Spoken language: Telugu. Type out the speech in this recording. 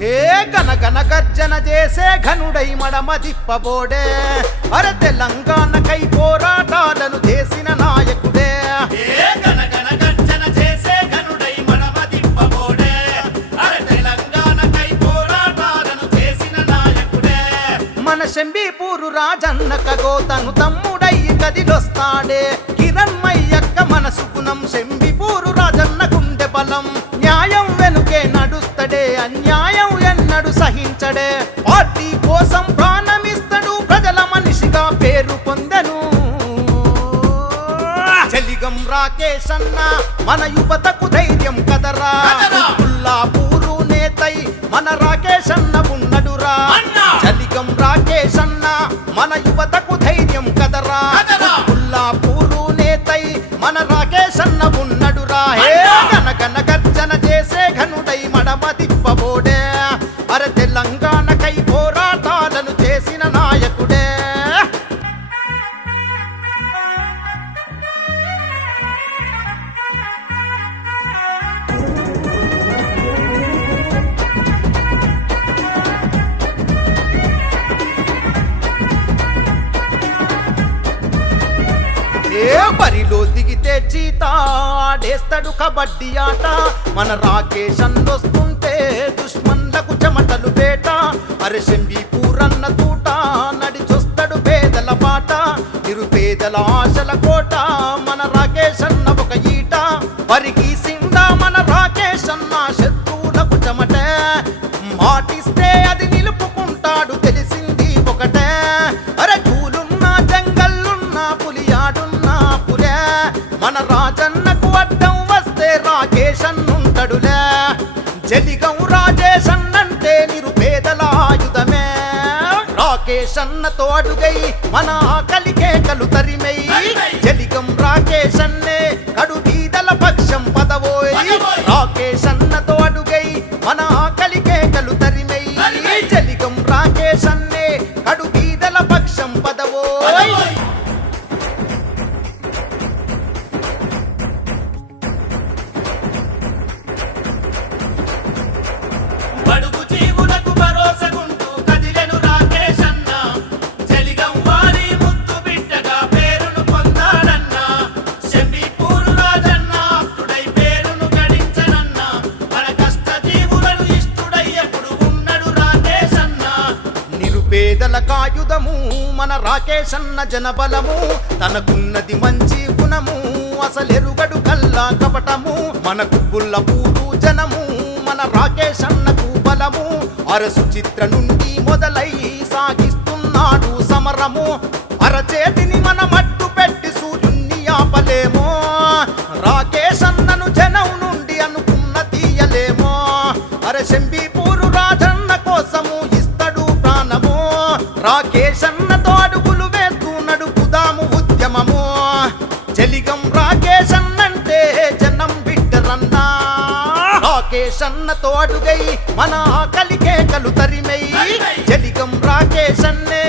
హే గనగన గర్జన చేసే ఘనుడై మడమ దిప్పబోడే అర తెలంగాణకై పోరాటాలను చేసిన నాయకుడే. హే గనగన గర్జన చేసే ఘనుడై మడమ దిప్పబోడే అర తెలంగాణకై పోరాటాలను చేసిన నాయకుడే. మన శంబీపూరు రాజన్న కగోతను తమ్ముడై కదిలొస్తాడే. కిరణ్మయ్యక్క మనసు గుణం శంబీపూరు రాజన్న గుండె బలం. న్యాయం వెనుకే నడుస్తడే అన్యాయం ఎన్నడు సహించడే. పార్టీ కోసం ప్రాణమిస్తడు ప్రజల మనిషిగా పేరు పొందెను. చెలిగం రాకేష్ అన్న మన యువతకు ధైర్యం కదరా. పుల్లాపూరు నేతై మన రాకేష్ అన్న ఉన్నడురా. చెలిగం రాకేష్ అన్న మన యువతకు ధైర్యం కదరా. పుల్లాపూరు నేతై మన రాకేష్ అన్న ఉన్నడురా. హే గనగన గర్జన చేసే ఘనుడై మడమ దిప్పబోడే అర తెలంగాణకై పోరాటాలను చేసిన నాయకుడే. ఏ బరిలో దిగితే చీతా ఆడేస్తాడు కబడ్డీ ఆట. మన రాకేష్ అన్నొస్తుంటే దుష్మన్లకు చెమటలు పేట. అరే శంబీపూరన్న తూట నడిచొస్తాడు పేదల బాట. నిరుపేదల ఆశల కోట మన రాకేష్ అన్న ఒక ఈట. వరికి సిందా మన రాకేష్ అన్న శత్రువులకు చెమటే. మాటిస్తే అది నిలుపుకుంటాడు తెలిసింది ఒకటే. అరే చూలున్నా జంగల్లున్నా పులియాడున్నా పులే. మన రాజన్నకు అడ్డం వస్తే రాకేష్ అన్నుంటడులే. జలిగం రాజేష్ అన్నంటే నిరుపేదల ఆయుధమే. రాకేష్ అన్నతో అడుగై మన ఆకలి కేకలు తరిమై. జలిగం రాకేష్ అన్నే కడు బీదల పక్షం పదవోయ్. రాకేష్ అన్నతో అడుగై మన ఆకలి కేకలు తరిమై. జలిగం రాకేష్ అన్నే కడు బీదల పక్షం పదవోయ్. బడుగు జీవులకు భరోసగుంటూ కదిలెను రాకేష్ అన్న. చెలిగం వారి ముద్దు బిడ్డగా పేరును పొందాడన్న. శంబీపూరు రాజన్న ఆప్తుడై పేరును గడించనన్న. మన కష్ట జీవులను ఇష్టుడై ఎప్పుడు ఉన్నడు రాకేష్ అన్న. నిరుపేదల కాయుధము మన రాకేష్ అన్న జనబలము. తనకున్నది మంచి గుణము అసలెరుగడు కల్లా కపటము. మనకు పుల్లపూరు జనము మన రాకేష్ అన్నకు బలము. అరసు చిత్ర నుండి మొదలై సాగిస్తున్నాడు సమరము. అరచేతిని మన మట్టు పెట్టి సూర్యున్ని ఆపలేమో. రాకేష్ అన్నను జనం నుండి అనుకున్న తీయలేమో. అర శంబీపూరు రాజన్న కోసము ఇస్తడు ప్రాణము. రాకేష్ అన్నతో అడుగులు వేస్తూ నడుపుదాము ఉద్యమము. చెలిగం రాకేష్ అన్నంటే జనం బిడ్డరన్నా. రాకేష్ అన్నతో అడుగై మన ఆకలి కేకలు తరిమై. చెలిగం రాకేష్ అన్నే